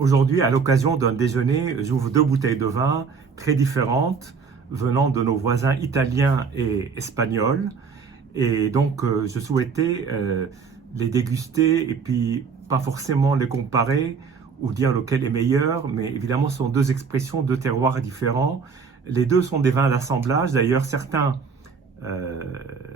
Aujourd'hui, à l'occasion d'un déjeuner, j'ouvre deux bouteilles de vin très différentes venant de nos voisins italiens et espagnols. Et donc, je souhaitais les déguster et puis pas forcément les comparer ou dire lequel est meilleur, mais évidemment, ce sont deux expressions, deux terroirs différents. Les deux sont des vins d'assemblage. D'ailleurs, certains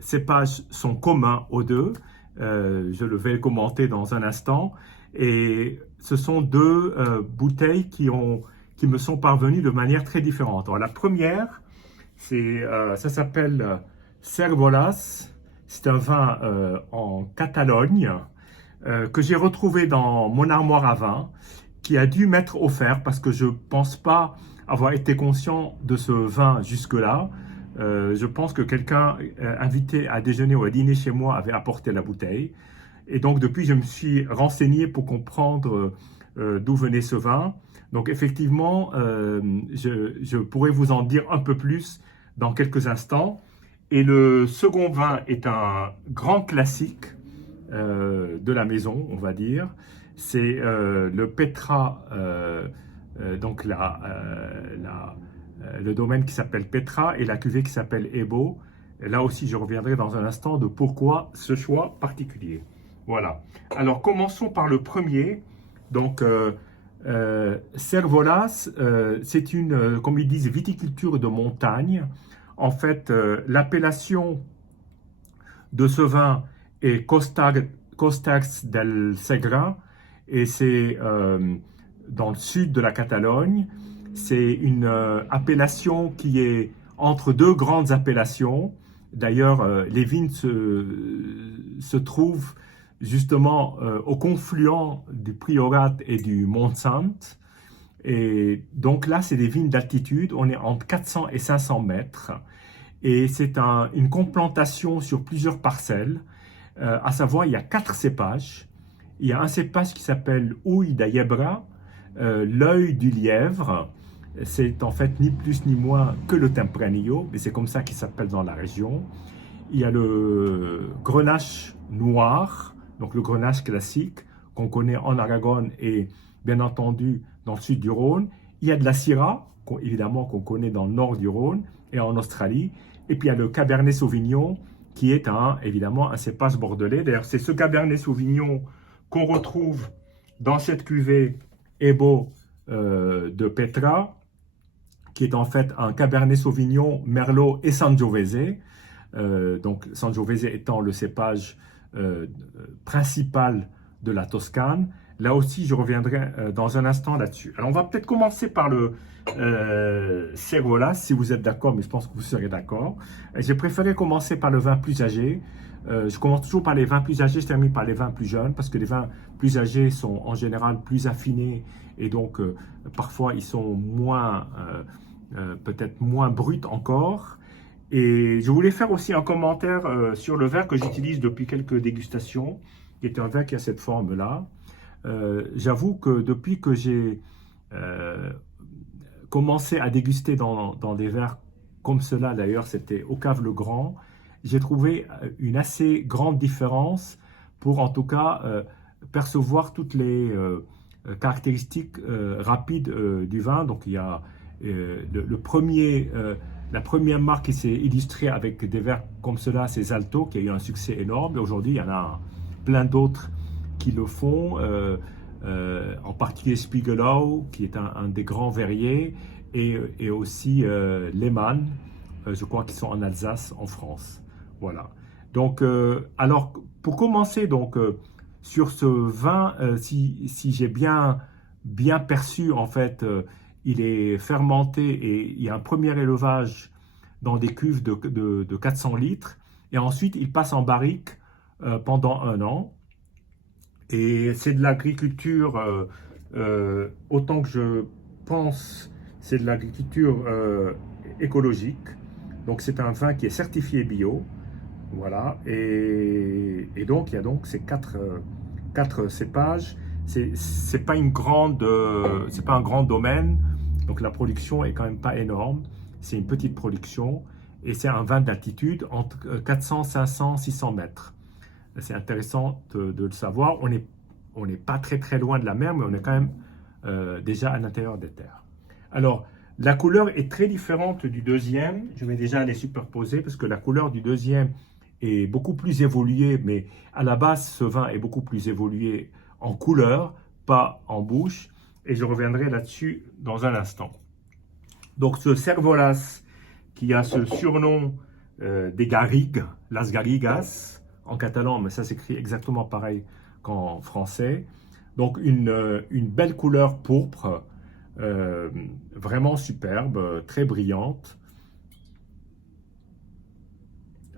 cépages sont communs aux deux. Je le vais commenter dans un instant. Et ce sont deux bouteilles qui me sont parvenues de manière très différente. Alors, la première, ça s'appelle Cervolas. C'est un vin en Catalogne que j'ai retrouvé dans mon armoire à vin, qui a dû m'être offert parce que je ne pense pas avoir été conscient de ce vin jusque-là. Je pense que quelqu'un invité à déjeuner ou à dîner chez moi avait apporté la bouteille. Et donc depuis, je me suis renseigné pour comprendre d'où venait ce vin. Donc effectivement, je pourrais vous en dire un peu plus dans quelques instants. Et le second vin est un grand classique de la maison, on va dire. C'est le Petra, donc le domaine qui s'appelle Petra et la cuvée qui s'appelle Ebo. Et là aussi, je reviendrai dans un instant de pourquoi ce choix particulier. Voilà. Alors, commençons par le premier. Donc, Cervolas, c'est comme ils disent, viticulture de montagne. En fait, l'appellation de ce vin est Costax del Segre et c'est dans le sud de la Catalogne. C'est une appellation qui est entre deux grandes appellations. D'ailleurs, les vignes se trouvent justement au confluent du Priorat et du Montsant. Et donc là, c'est des vignes d'altitude. On est entre 400 et 500 mètres. Et c'est une complantation sur plusieurs parcelles. À savoir, il y a 4 cépages. Il y a un cépage qui s'appelle Ull de Llebre, l'œil du lièvre. C'est en fait ni plus ni moins que le Tempranillo, mais c'est comme ça qu'il s'appelle dans la région. Il y a le grenache noir, donc le grenache classique qu'on connaît en Aragon et bien entendu dans le sud du Rhône. Il y a de la Syrah, évidemment qu'on connaît dans le nord du Rhône et en Australie. Et puis il y a le Cabernet Sauvignon qui est évidemment un cépage bordelais. D'ailleurs, c'est ce Cabernet Sauvignon qu'on retrouve dans cette cuvée Ebo de Petra, qui est en fait un Cabernet Sauvignon, Merlot et Sangiovese. Donc Sangiovese étant le cépage principal de la Toscane. Là aussi, je reviendrai dans un instant là-dessus. Alors, on va peut-être commencer par le Cervolas, si vous êtes d'accord, mais je pense que vous serez d'accord. J'ai préféré commencer par le vin plus âgé. Je commence toujours par les vins plus âgés, je termine par les vins plus jeunes, parce que les vins plus âgés sont en général plus affinés, et donc parfois ils sont peut-être moins bruts encore. Et je voulais faire aussi un commentaire sur le verre que j'utilise depuis quelques dégustations, qui est un verre qui a cette forme-là. J'avoue que depuis que j'ai commencé à déguster dans des verres comme cela, d'ailleurs c'était au Cave Le Grand, j'ai trouvé une assez grande différence pour en tout cas percevoir toutes les caractéristiques rapides du vin. Donc il y a la première marque qui s'est illustrée avec des verres comme cela, c'est Zalto, qui a eu un succès énorme. Aujourd'hui, il y en a plein d'autres qui le font, en particulier Spiegelau, qui est un des grands verriers, et aussi Lehmann, je crois qu'ils sont en Alsace, en France. Voilà. Donc, alors, pour commencer, sur ce vin, si j'ai bien perçu, en fait, il est fermenté et il y a un premier élevage dans des cuves de 400 litres, et ensuite il passe en barrique pendant 1 an. Et c'est de l'agriculture, autant que je pense, c'est de l'agriculture écologique. Donc c'est un vin qui est certifié bio. Voilà. Et donc il y a donc ces quatre cépages. C'est pas c'est pas un grand domaine. Donc la production est quand même pas énorme. C'est une petite production. Et c'est un vin d'altitude entre 400, 500, 600 mètres. C'est intéressant de le savoir. On n'est pas très très loin de la mer, mais on est quand même déjà à l'intérieur des terres. Alors, la couleur est très différente du deuxième. Je vais déjà les superposer parce que la couleur du deuxième est beaucoup plus évoluée, mais à la base, ce vin est beaucoup plus évolué en couleur, pas en bouche. Et je reviendrai là-dessus dans un instant. Donc, ce Cervolas, qui a ce surnom des Garrigues, Las Garrigas, en catalan, mais ça s'écrit exactement pareil qu'en français. Donc, une belle couleur pourpre, vraiment superbe, très brillante.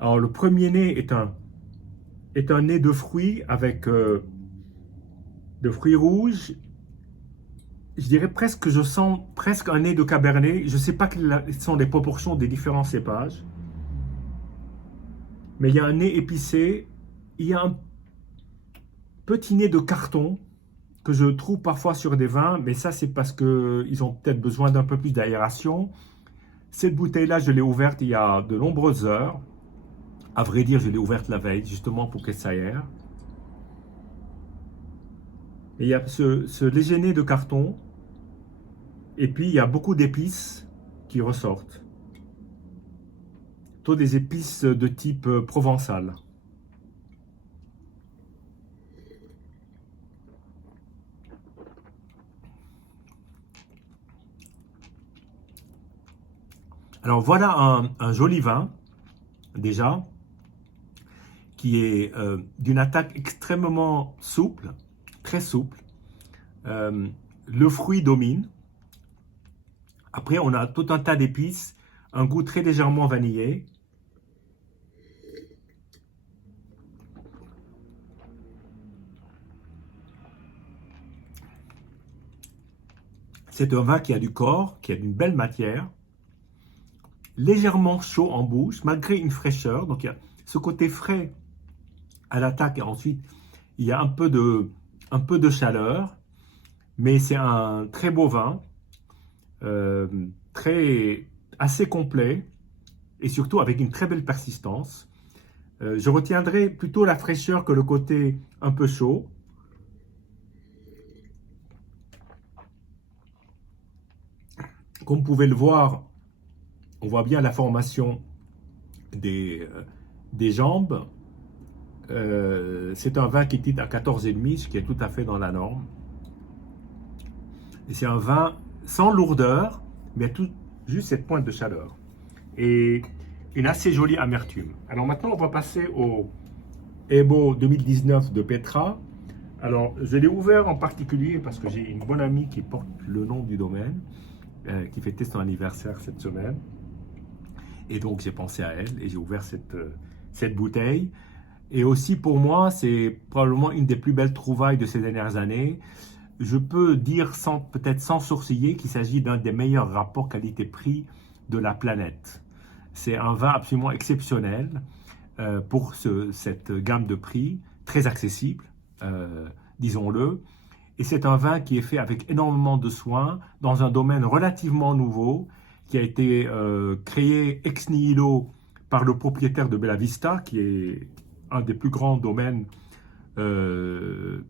Alors, le premier nez est un nez de fruits avec de fruits rouges. Je dirais presque que je sens presque un nez de Cabernet. Je ne sais pas quelles sont les proportions des différents cépages. Mais il y a un nez épicé. Il y a un petit nez de carton que je trouve parfois sur des vins. Mais ça, c'est parce qu'ils ont peut-être besoin d'un peu plus d'aération. Cette bouteille-là, je l'ai ouverte il y a de nombreuses heures. À vrai dire, je l'ai ouverte la veille, justement pour qu'elle s'aère. Et il y a ce léger nez de carton. Et puis, il y a beaucoup d'épices qui ressortent. Plutôt des épices de type provençal. Alors, voilà un joli vin, déjà, qui est d'une attaque extrêmement souple, très souple. Le fruit domine. Après, on a tout un tas d'épices, un goût très légèrement vanillé. C'est un vin qui a du corps, qui a d'une belle matière, légèrement chaud en bouche, malgré une fraîcheur. Donc, il y a ce côté frais à l'attaque et ensuite, il y a un peu de chaleur. Mais c'est un très beau vin. Assez complet et surtout avec une très belle persistance. Je retiendrai plutôt la fraîcheur que le côté un peu chaud. Comme vous pouvez le voir, on voit bien la formation des jambes. C'est un vin qui titre à 14,5, ce qui est tout à fait dans la norme. Et c'est un vin sans lourdeur, mais juste cette pointe de chaleur. Et une assez jolie amertume. Alors maintenant, on va passer au Ebo 2019 de Petra. Alors, je l'ai ouvert en particulier parce que j'ai une bonne amie qui porte le nom du domaine, qui fêtait son anniversaire cette semaine. Et donc, j'ai pensé à elle et j'ai ouvert cette bouteille. Et aussi, pour moi, c'est probablement une des plus belles trouvailles de ces dernières années. Je peux dire peut-être sans sourciller qu'il s'agit d'un des meilleurs rapports qualité-prix de la planète. C'est un vin absolument exceptionnel pour cette gamme de prix, très accessible, disons-le. Et c'est un vin qui est fait avec énormément de soin, dans un domaine relativement nouveau, qui a été créé ex nihilo par le propriétaire de Bella Vista, qui est un des plus grands domaines de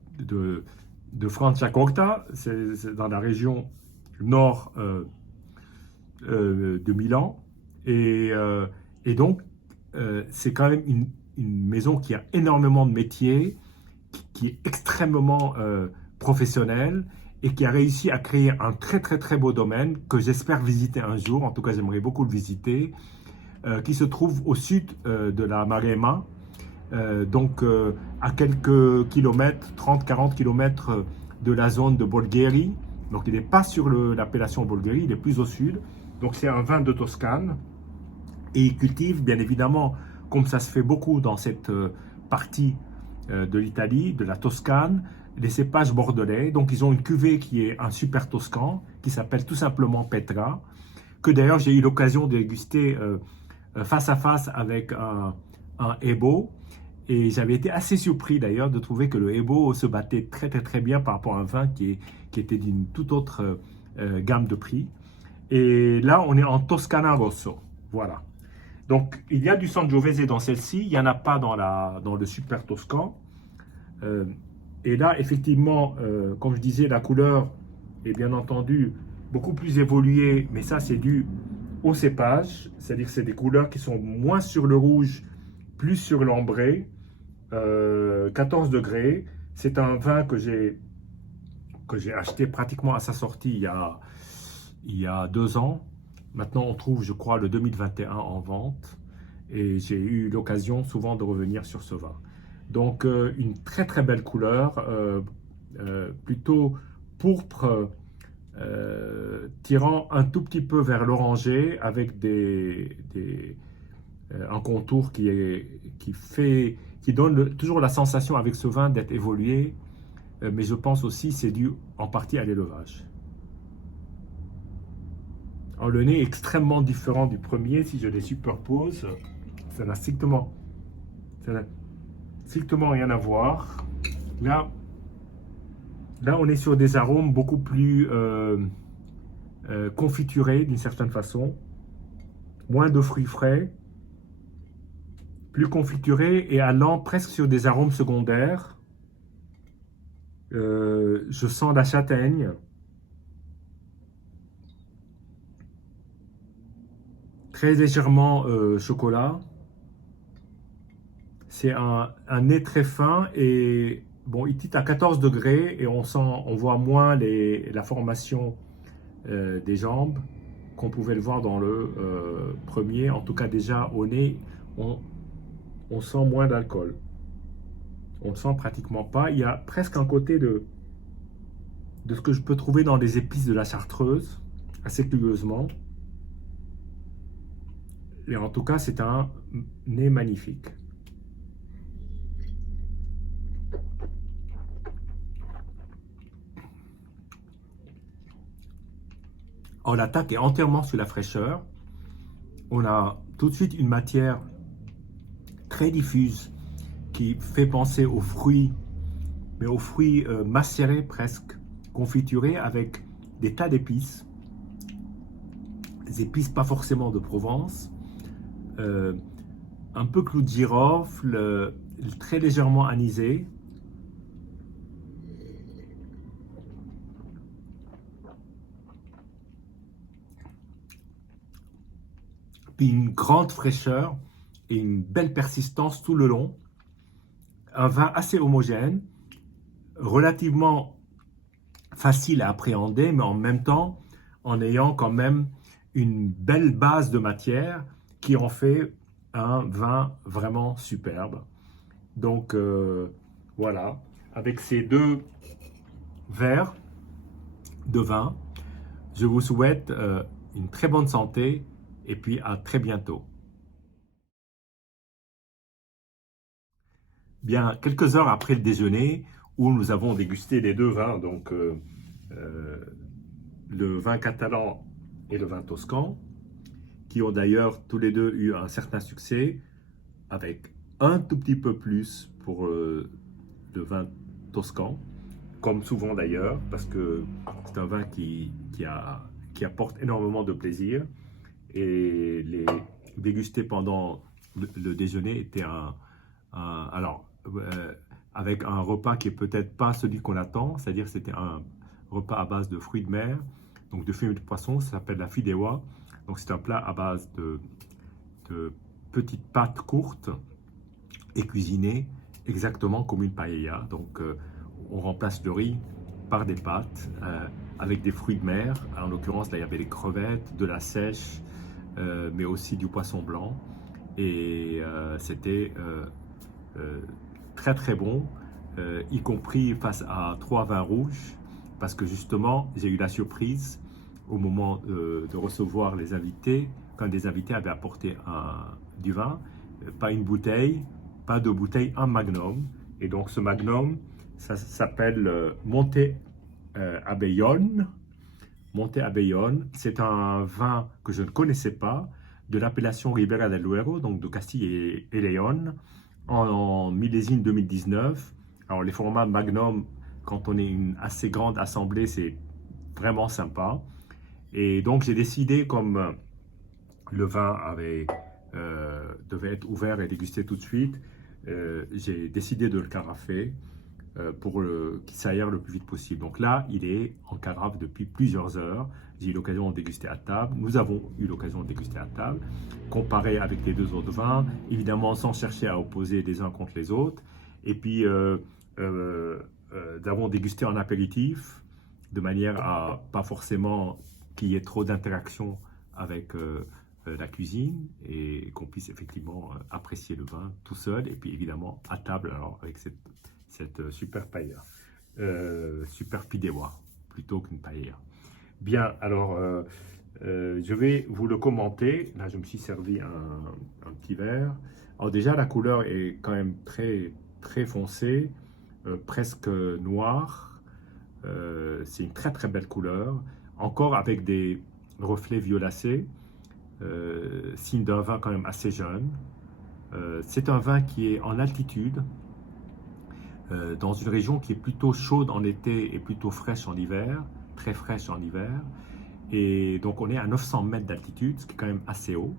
Franciacorta, c'est dans la région nord de Milan. Et donc, c'est quand même une maison qui a énormément de métiers, qui est extrêmement professionnelle et qui a réussi à créer un très très très beau domaine que j'espère visiter un jour. En tout cas, j'aimerais beaucoup le visiter, qui se trouve au sud de la Maremma. Donc à quelques kilomètres, 30-40 kilomètres de la zone de Bolgheri. Donc il n'est pas sur l'appellation Bolgheri, il est plus au sud. Donc c'est un vin de Toscane. Et il cultive bien évidemment, comme ça se fait beaucoup dans cette partie de l'Italie, de la Toscane, les cépages bordelais. Donc ils ont une cuvée qui est un super toscan, qui s'appelle tout simplement Petra, que d'ailleurs j'ai eu l'occasion de déguster face à face avec un Ebo. Et j'avais été assez surpris d'ailleurs de trouver que le Ebo se battait très très très bien par rapport à un vin qui était d'une toute autre gamme de prix. Et là, on est en Toscana Rosso. Voilà. Donc, il y a du Sangiovese dans celle-ci. Il n'y en a pas dans le Super Toscan. Et là, effectivement, comme je disais, la couleur est bien entendu beaucoup plus évolué, mais ça c'est dû au cépage, c'est-à-dire que c'est des couleurs qui sont moins sur le rouge, plus sur l'ambré, 14 degrés. C'est un vin que j'ai acheté pratiquement à sa sortie il y a 2 ans. Maintenant, on trouve, je crois, le 2021 en vente. Et j'ai eu l'occasion souvent de revenir sur ce vin. Donc, une très très belle couleur, plutôt pourpre, tirant un tout petit peu vers l'orangé, avec un contour qui donne toujours la sensation avec ce vin d'être évolué, mais je pense aussi c'est dû en partie à l'élevage. Alors, le nez est extrêmement différent du premier, si je les superpose, ça n'a ça n'a strictement rien à voir. Là, là, on est sur des arômes beaucoup plus confiturés d'une certaine façon, moins de fruits frais, plus confiturés et allant presque sur des arômes secondaires. Je sens la châtaigne, très légèrement chocolat. C'est un nez très fin et bon, il titre à 14 degrés et on voit moins la formation des jambes qu'on pouvait le voir dans le premier. En tout cas, déjà au nez, on sent moins d'alcool. On ne sent pratiquement pas. Il y a presque un côté de ce que je peux trouver dans les épices de la Chartreuse, assez curieusement. Et en tout cas, c'est un nez magnifique. On attaque est entièrement sur la fraîcheur. On a tout de suite une matière très diffuse qui fait penser aux fruits, mais aux fruits macérés presque, confiturés avec des tas d'épices. Des épices pas forcément de Provence, un peu clou de girofle, très légèrement anisé. Puis une grande fraîcheur et une belle persistance tout le long. Un vin assez homogène, relativement facile à appréhender, mais en même temps en ayant quand même une belle base de matière qui en fait un vin vraiment superbe. Donc voilà, avec ces 2 verres de vin, je vous souhaite une très bonne santé et puis à très bientôt. Bien, quelques heures après le déjeuner, où nous avons dégusté les 2 vins, donc euh, le vin catalan et le vin toscan, qui ont d'ailleurs tous les deux eu un certain succès, avec un tout petit peu plus pour le vin toscan, comme souvent d'ailleurs, parce que c'est un vin qui apporte énormément de plaisir. Et les déguster pendant le déjeuner était alors, avec un repas qui est peut-être pas celui qu'on attend, c'est-à-dire c'était un repas à base de fruits de mer, donc de fruits de poisson, ça s'appelle la fideuà. Donc c'est un plat à base de petites pâtes courtes et cuisinées exactement comme une paella. Donc on remplace le riz par des pâtes avec des fruits de mer. En l'occurrence, là, il y avait des crevettes, de la sèche, mais aussi du poisson blanc. Et c'était très très bon, y compris face à 3 vins rouges, parce que justement, j'ai eu la surprise au moment de recevoir les invités, quand des invités avaient apporté du vin, pas une bouteille, pas 2 bouteilles, un magnum. Et donc ce magnum, ça s'appelle Monte Abellón. Monte Abellón, c'est un vin que je ne connaissais pas, de l'appellation Ribera del Duero, donc de Castille et Léon, en millésime 2019. Alors les formats Magnum, quand on est une assez grande assemblée, c'est vraiment sympa. Et donc j'ai décidé, comme le vin devait être ouvert et dégusté tout de suite, j'ai décidé de le carafer pour qu'il s'aère le plus vite possible. Donc là, il est en carafe depuis plusieurs heures. J'ai eu l'occasion de déguster à table. Nous avons eu l'occasion de déguster à table, comparé avec les deux autres vins, évidemment sans chercher à opposer les uns contre les autres. Et puis, nous avons dégusté en apéritif, de manière à pas forcément qu'il y ait trop d'interaction avec la cuisine et qu'on puisse effectivement apprécier le vin tout seul. Et puis évidemment à table, alors avec cette super paella, super pidewa plutôt qu'une paella. Bien, alors je vais vous le commenter. Là, je me suis servi un petit verre. Alors déjà, la couleur est quand même très foncée, presque noire. C'est une très belle couleur, encore avec des reflets violacés, signe d'un vin quand même assez jeune. C'est un vin qui est en altitude, dans une région qui est plutôt chaude en été et plutôt fraîche en hiver, très fraîche en hiver. Et donc on est à 900 mètres d'altitude, ce qui est quand même assez haut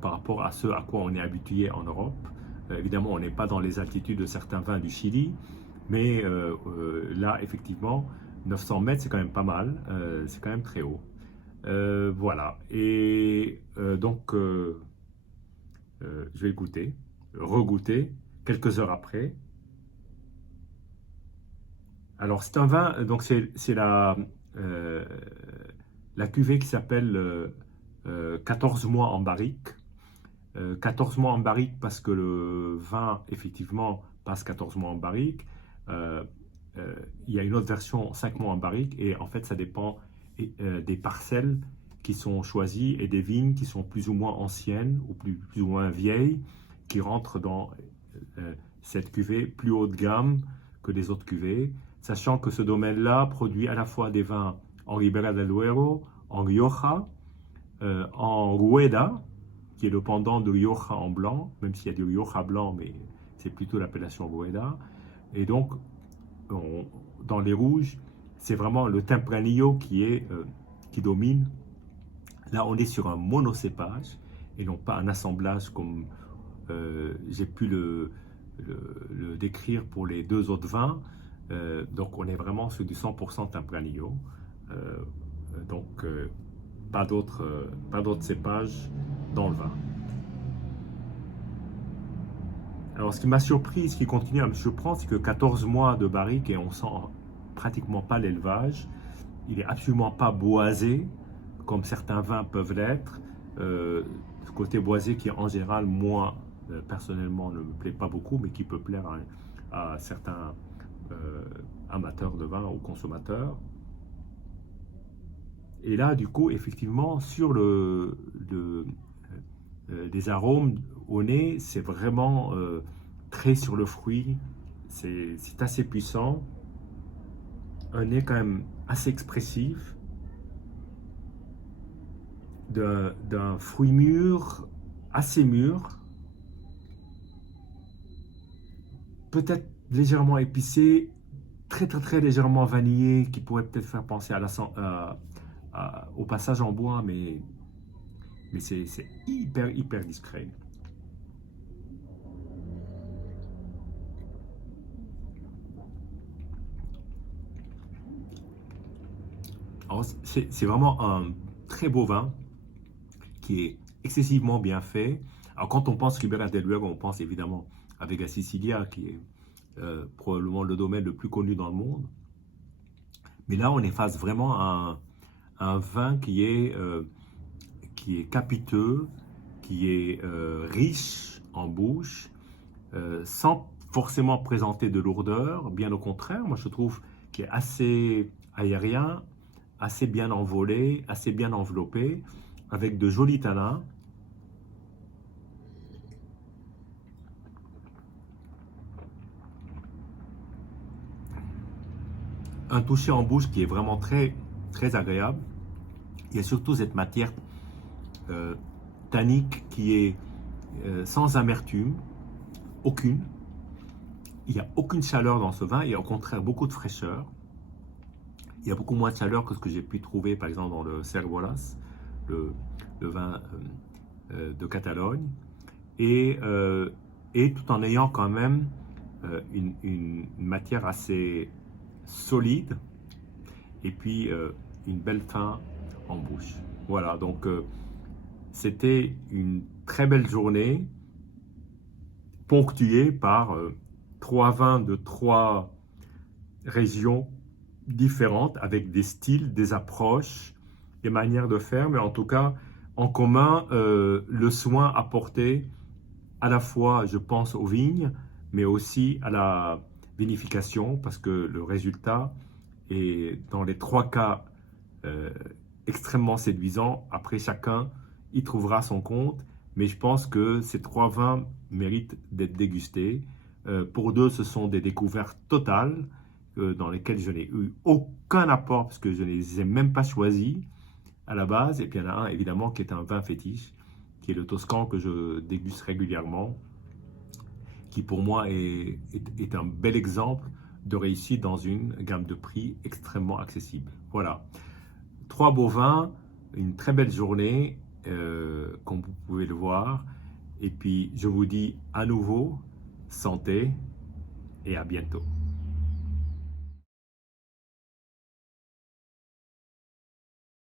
par rapport à ce à quoi on est habitué en Europe. Évidemment, on n'est pas dans les altitudes de certains vins du Chili, mais là, effectivement, 900 mètres, c'est quand même pas mal, c'est quand même très haut. Voilà, et donc je vais goûter, regoûter quelques heures après. Alors c'est un vin, donc c'est la cuvée qui s'appelle 14 mois en barrique. 14 mois en barrique parce que le vin effectivement passe 14 mois en barrique. Euh, il y a une autre version 5 mois en barrique et en fait ça dépend des parcelles qui sont choisies et des vignes qui sont plus ou moins anciennes ou plus ou moins vieilles qui rentrent dans cette cuvée plus haut de gamme que les autres cuvées, sachant que ce domaine-là produit à la fois des vins en Ribera del Duero, en Rioja, en Rueda, qui est le pendant de Rioja en blanc, même s'il y a du Rioja blanc, mais c'est plutôt l'appellation Rueda. Et donc, dans les rouges, c'est vraiment le Tempranillo qui domine. Là, on est sur un monocépage et non pas un assemblage comme j'ai pu le décrire pour les deux autres vins. Donc, on est vraiment sur du 100% Tempranillo. Donc, pas d'autres cépages dans le vin. Alors, ce qui m'a surpris, ce qui continue à me surprendre, c'est que 14 mois de barrique et on sent pratiquement pas l'élevage. Il est absolument pas boisé, comme certains vins peuvent l'être. Ce côté boisé qui, en général, moi, personnellement, ne me plaît pas beaucoup, mais qui peut plaire à certains amateurs de vin ou consommateurs. Et là, du coup, effectivement, sur les arômes au nez, c'est vraiment très sur le fruit. C'est assez puissant. Un nez quand même assez expressif. D'un fruit mûr, assez mûr. Peut-être légèrement épicé, très légèrement vanillé, qui pourrait peut-être faire penser au passage en bois, mais c'est hyper discret. C'est vraiment un très beau vin qui est excessivement bien fait. Alors quand on pense Ribera del Duero, on pense évidemment à Vega Sicilia, qui est probablement le domaine le plus connu dans le monde. Mais là, on est face vraiment à un vin qui est capiteux, qui est riche en bouche, sans forcément présenter de lourdeur. Bien au contraire, moi je trouve qu'il est assez aérien, assez bien envolé, assez bien enveloppé, avec de jolis tanins. Un toucher en bouche qui est vraiment très agréable. Il y a surtout cette matière tannique qui est sans amertume, aucune. Il n'y a aucune chaleur dans ce vin et au contraire beaucoup de fraîcheur. Il y a beaucoup moins de chaleur que ce que j'ai pu trouver par exemple dans le Cervolas, le vin de Catalogne. Et tout en ayant quand même une matière assez solide et puis une belle fin en bouche. Voilà, donc c'était une très belle journée ponctuée par 3 vins de 3 régions différentes avec des styles, des approches, des manières de faire, mais en tout cas, en commun, le soin apporté à la fois, je pense, aux vignes, mais aussi à la vinification, parce que le résultat est, dans les 3 cas, euh, extrêmement séduisant. Après, chacun y trouvera son compte, mais je pense que ces 3 vins méritent d'être dégustés. Pour deux, ce sont des découvertes totales dans lesquelles je n'ai eu aucun apport, parce que je ne les ai même pas choisis à la base. Et puis il y en a un, évidemment, qui est un vin fétiche, qui est le Toscan, que je déguste régulièrement, qui pour moi est un bel exemple de réussite dans une gamme de prix extrêmement accessible. Voilà, 3 beaux vins, une très belle journée, comme vous pouvez le voir. Et puis je vous dis à nouveau, santé et à bientôt.